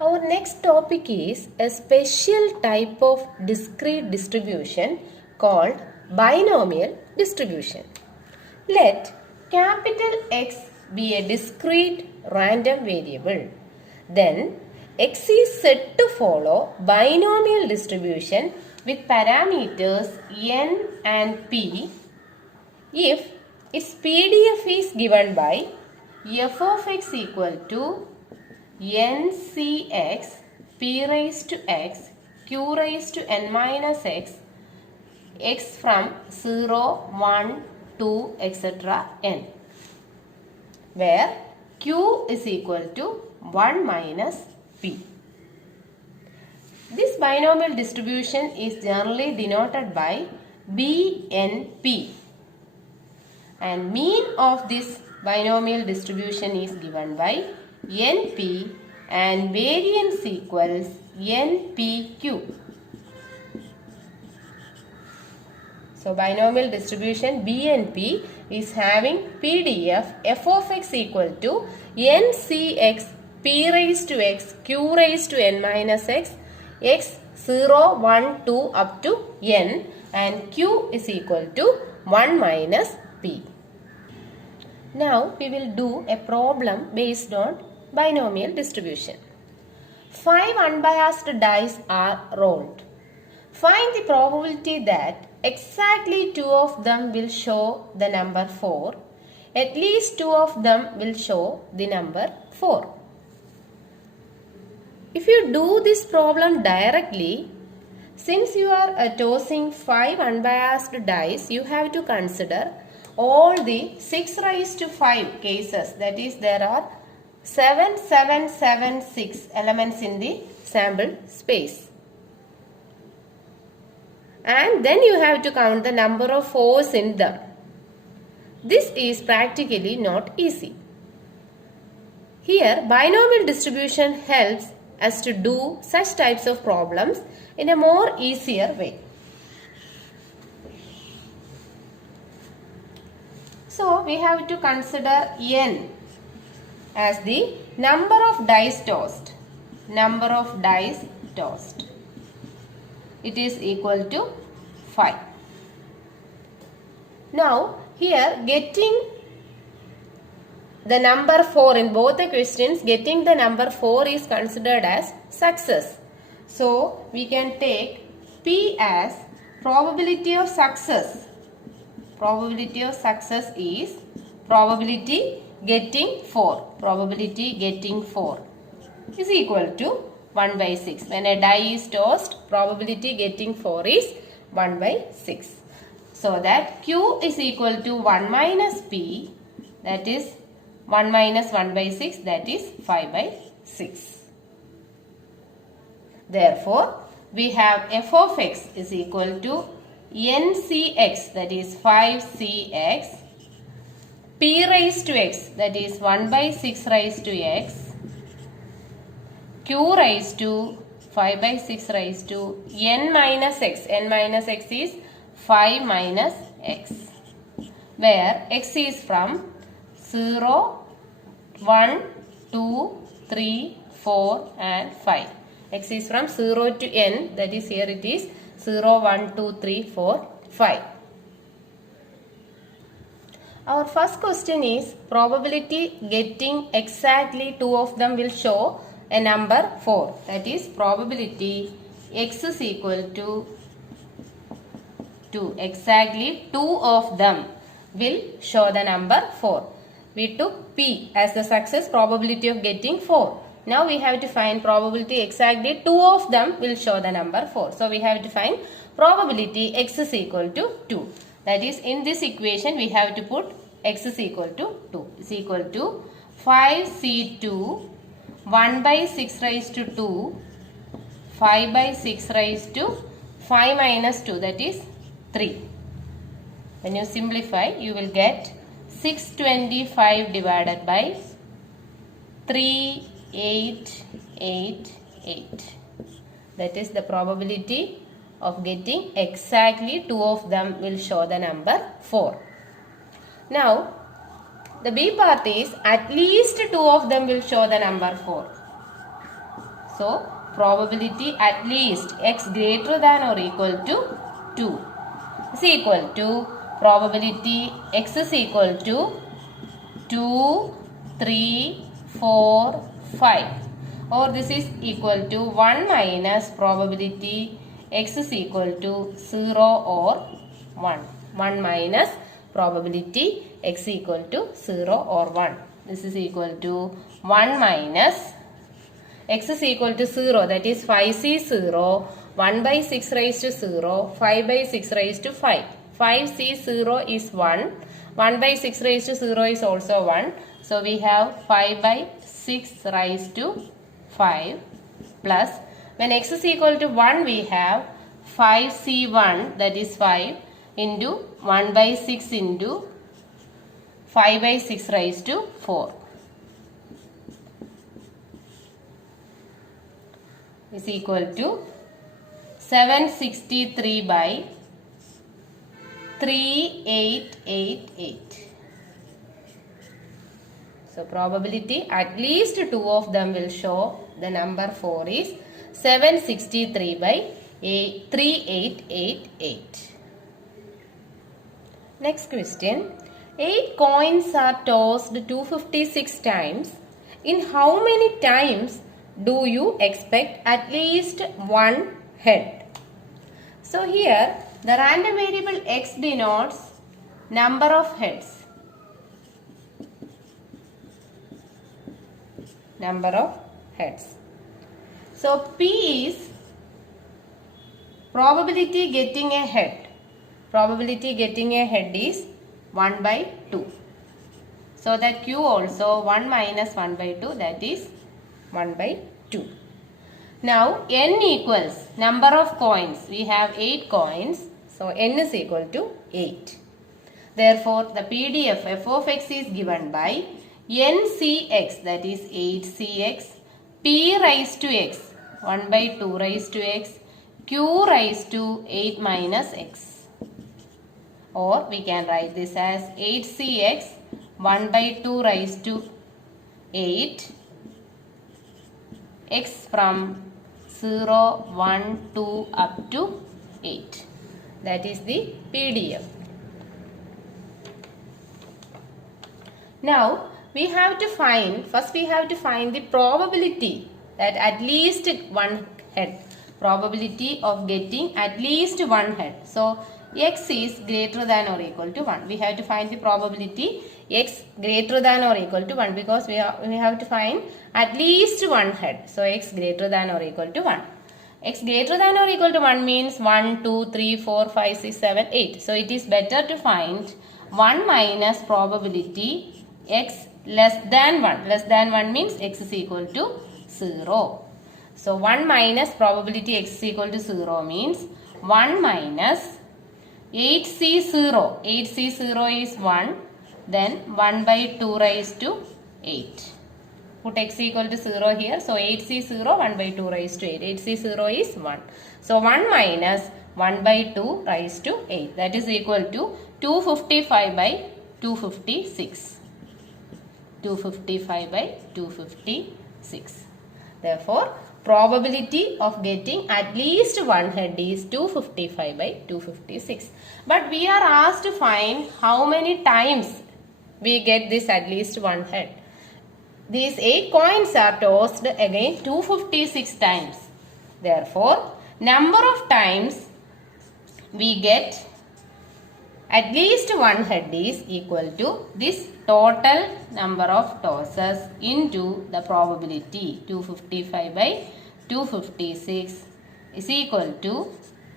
Our next topic is a special type of discrete distribution called binomial distribution. Let capital X be a discrete random variable. Then X is said to follow binomial distribution with parameters n and p if its PDF is given by f of x equal to ncx p raised to x q raised to n minus x from 0, 1, 2, etc. n, where q is equal to 1 minus p. This binomial distribution is generally denoted by BNP, and mean of this binomial distribution is given by NP and variance equals NPQ. So binomial distribution BNP is having PDF f of x equal to NCX p raised to x q raised to n minus x 0, 1, 2 up to n, and q is equal to 1 minus p. Now we will do a problem based on binomial distribution. 5 unbiased dice are rolled. Find the probability that exactly 2 of them will show the number 4. At least 2 of them will show the number 4. If you do this problem directly, since you are tossing 5 unbiased dice, you have to consider all the 6 raised to 5 cases. That is, there are 7, 7, 7, 6 elements in the sample space. And then you have to count the number of 4s in them. This is practically not easy. Here, binomial distribution helps us to do such types of problems in a more easier way. So, we have to consider n as the number of dice tossed. Number of dice tossed. It is equal to 5. Now, here getting the number 4 in both the questions, getting the number 4 is considered as success. So, we can take P as probability of success. Probability of success is probability getting 4. Probability getting 4 is equal to 1 by 6. When a die is tossed, probability getting 4 is 1 by 6. So that Q is equal to 1 minus P, that is 1 minus 1 by 6, that is 5 by 6. Therefore, we have f of x is equal to ncx, that is 5cx, p raised to x, that is 1 by 6 raised to x, q raised to 5 by 6 raised to n minus x. N minus x is 5 minus x, where x is from 0, 1, 2, 3, 4 and 5. X is from 0 to n, that is here it is 0, 1, 2, 3, 4, 5. Our first question is probability getting exactly 2 of them will show a number 4. That is probability x is equal to 2. Exactly 2 of them will show the number 4. We took P as the success probability of getting 4. Now we have to find probability exactly 2 of them will show the number 4. So we have to find probability x is equal to 2. That is, in this equation we have to put x is equal to 2. Is equal to 5c2 1 by 6 raised to 2, 5 by 6 raised to 5 minus 2, that is 3. When you simplify, you will get 625 divided by 3888. That is the probability of getting exactly 2 of them will show the number 4. Now, the B part is at least 2 of them will show the number 4. So probability at least x greater than or equal to 2 is equal to probability x is equal to 2, 3, 4, 5, or this is equal to 1 minus probability x is equal to 0 or 1. 1 minus probability x equal to 0 or 1. This is equal to 1 minus x is equal to 0, that is 5c0, 1 by 6 raised to 0, 5 by 6 raised to 5. 5c0 is 1, 1 by 6 raised to 0 is also 1. So we have 5 by 6 raised to 5 plus, when x is equal to 1 we have 5c1, that is 5, into 1 by 6 into 5 by 6 raised to 4 is equal to 763 by 3888. So probability at least 2 of them will show the number 4 is 763 by 3888. Next question. 8 coins are tossed 256 times. In how many times do you expect at least one head? So here the random variable x denotes number of heads. Number of heads. So P is probability getting a head. Probability getting a head is 1 by 2. So that Q also 1 minus 1 by 2, that is 1 by 2. Now n equals number of coins. We have 8 coins. So n is equal to 8. Therefore the PDF f of x is given by ncx, that is 8cx, p raised to x 1 by 2 raised to x, q raised to 8 minus x. Or we can write this as 8cx 1 by 2 raised to 8 x from 0, 1, 2 up to 8. That is the PDF. Now we have to find, first we have to find the probability that at least one head. Probability of getting at least one head. So x is greater than or equal to 1. We have to find the probability x greater than or equal to 1 because we have to find at least one head. So x greater than or equal to 1. X greater than or equal to 1 means 1, 2, 3, 4, 5, 6, 7, 8. So it is better to find 1 minus probability x less than 1. Less than 1 means x is equal to 0. So 1 minus probability x is equal to 0 means 1 minus 8c0. 8c0 is 1. Then 1 by 2 raised to 8. Put x equal to 0 here. So 8c0 1 by 2 raised to 8. 8c0 is 1. So 1 minus 1 by 2 raised to 8. That is equal to 255 by 256. 255 by 256. Therefore, probability of getting at least one head is 255 by 256. But we are asked to find how many times we get this at least one head. These 8 coins are tossed again 256 times. Therefore, number of times we get at least one head is equal to this total number of tosses into the probability. 255 by 256 is equal to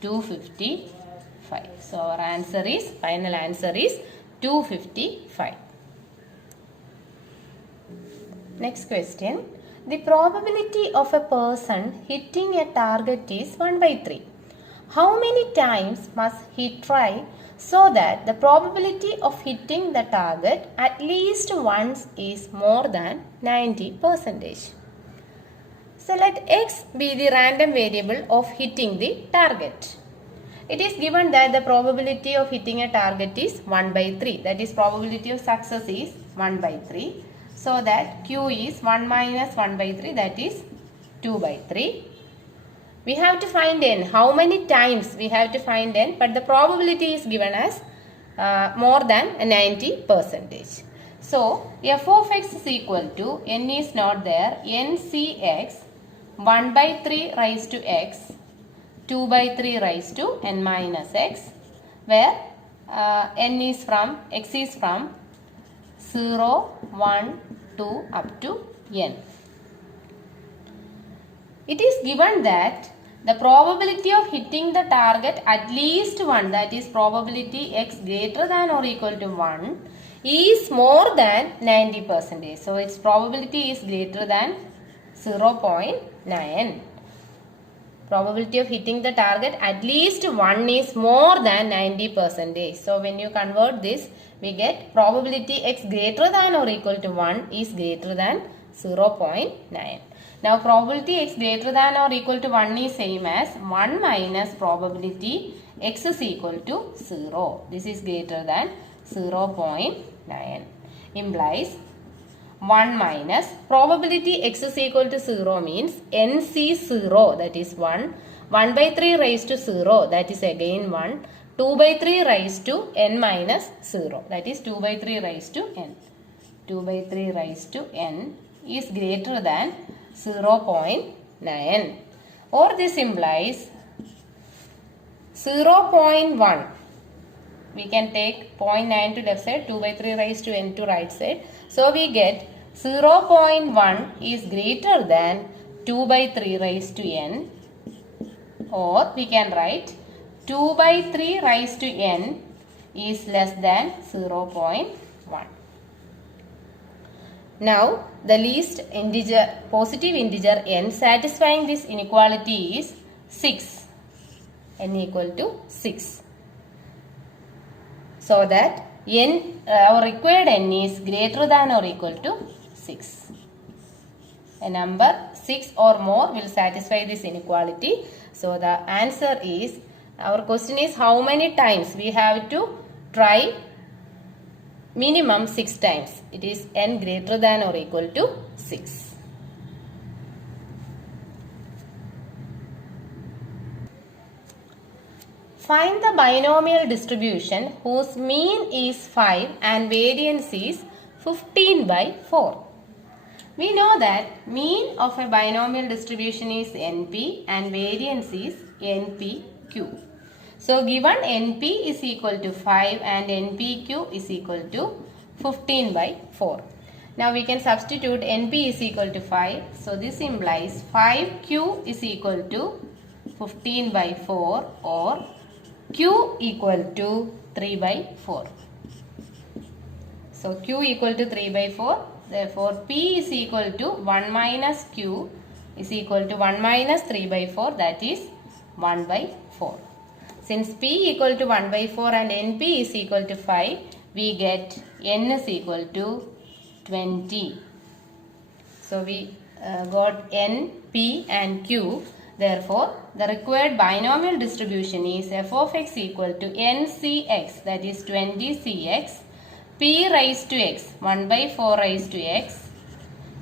255. So our answer is, final answer is 255. Next question. The probability of a person hitting a target is 1 by 3. How many times must he try so that the probability of hitting the target at least once is more than 90%? So let x be the random variable of hitting the target. It is given that the probability of hitting a target is 1 by 3. That is, probability of success is 1 by 3. So that q is 1 minus 1 by 3, that is 2 by 3. We have to find n. How many times we have to find n? But the probability is given as more than 90%. So, f of x is equal to, n is not there, ncx 1 by 3 raised to x, 2 by 3 raised to n minus x, where x is from 0, 1, 2 up to n. It is given that the probability of hitting the target at least 1, that is probability x greater than or equal to 1, is more than 90%. So, its probability is greater than 0.9. Probability of hitting the target at least 1 is more than 90%. So, when you convert this, we get probability x greater than or equal to 1 is greater than 0.9. Now, probability x greater than or equal to 1 is same as 1 minus probability x is equal to 0. This is greater than 0.9. Implies 1 minus probability x is equal to 0 means nc0, that is 1. 1 by 3 raised to 0, that is again 1. 2 by 3 raised to n minus 0, that is 2 by 3 raised to n. 2 by 3 raised to n is greater than 0.9, or this implies 0.1. We can take 0.9 to left side, 2 by 3 raised to n to right side. So, we get 0.1 is greater than 2 by 3 raised to n, or we can write 2 by 3 raised to n is less than 0.1. Now, the least integer, positive integer n satisfying this inequality is 6, n equal to 6. So that n, our required n is greater than or equal to 6. A number 6 or more will satisfy this inequality. So the answer is, our question is how many times we have to try. Minimum 6 times. It is n greater than or equal to 6. Find the binomial distribution whose mean is 5 and variance is 15 by 4. We know that mean of a binomial distribution is NP and variance is NPQ. So, given NP is equal to 5 and NPQ is equal to 15 by 4. Now, we can substitute NP is equal to 5. So, this implies 5Q is equal to 15 by 4 or Q equal to 3 by 4. So, Q equal to 3 by 4. Therefore, P is equal to 1 minus Q is equal to 1 minus 3 by 4, that is 1 by 4. Since P equal to 1 by 4 and NP is equal to 5, we get N is equal to 20. So, we got N, P and Q. Therefore, the required binomial distribution is f of x equal to ncx, that is 20cx, p raised to x 1 by 4 raised to x,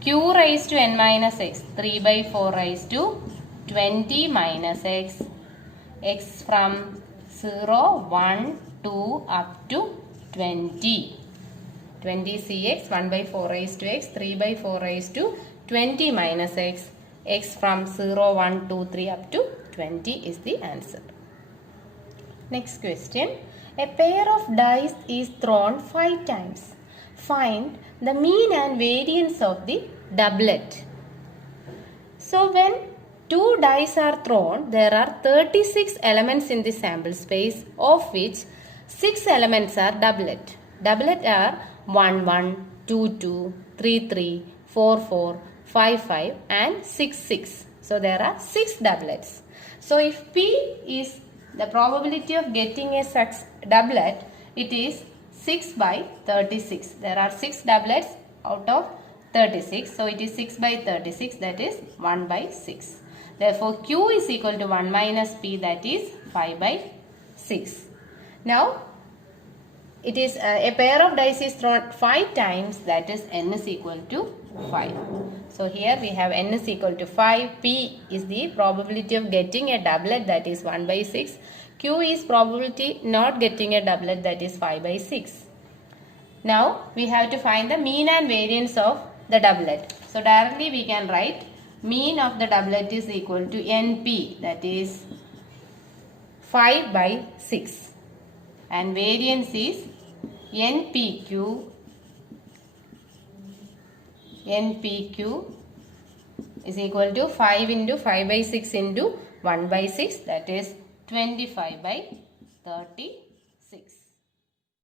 q raised to n minus x 3 by 4 raised to 20 minus x, x from 0, 1, 2 up to 20. 20cx 1 by 4 raised to x, 3 by 4 raised to 20 minus x, x from 0, 1, 2, 3 up to 20 is the answer. Next question. A pair of dice is thrown 5 times. Find the mean and variance of the doublet. So, when 2 dice are thrown, there are 36 elements in the sample space, of which 6 elements are doublet. Doublet are 1, 1, 2, 2, 3, 3, 4, 4, 5, 5 and 6, 6. So, there are 6 doublets. So, if P is the probability of getting a such doublet, it is 6 by 36. There are 6 doublets out of 36. So, it is 6 by 36, that is 1 by 6. Therefore, Q is equal to 1 minus P, that is 5 by 6. Now, it is a pair of dice is thrown 5 times, that is n is equal to 5. So here we have n is equal to 5. P is the probability of getting a doublet, that is 1 by 6. Q is probability not getting a doublet, that is 5 by 6. Now we have to find the mean and variance of the doublet. So directly we can write mean of the doublet is equal to NP, that is 5 by 6. And variance is NPQ is equal to 5 into 5 by 6 into 1 by 6, that is 25 by 30.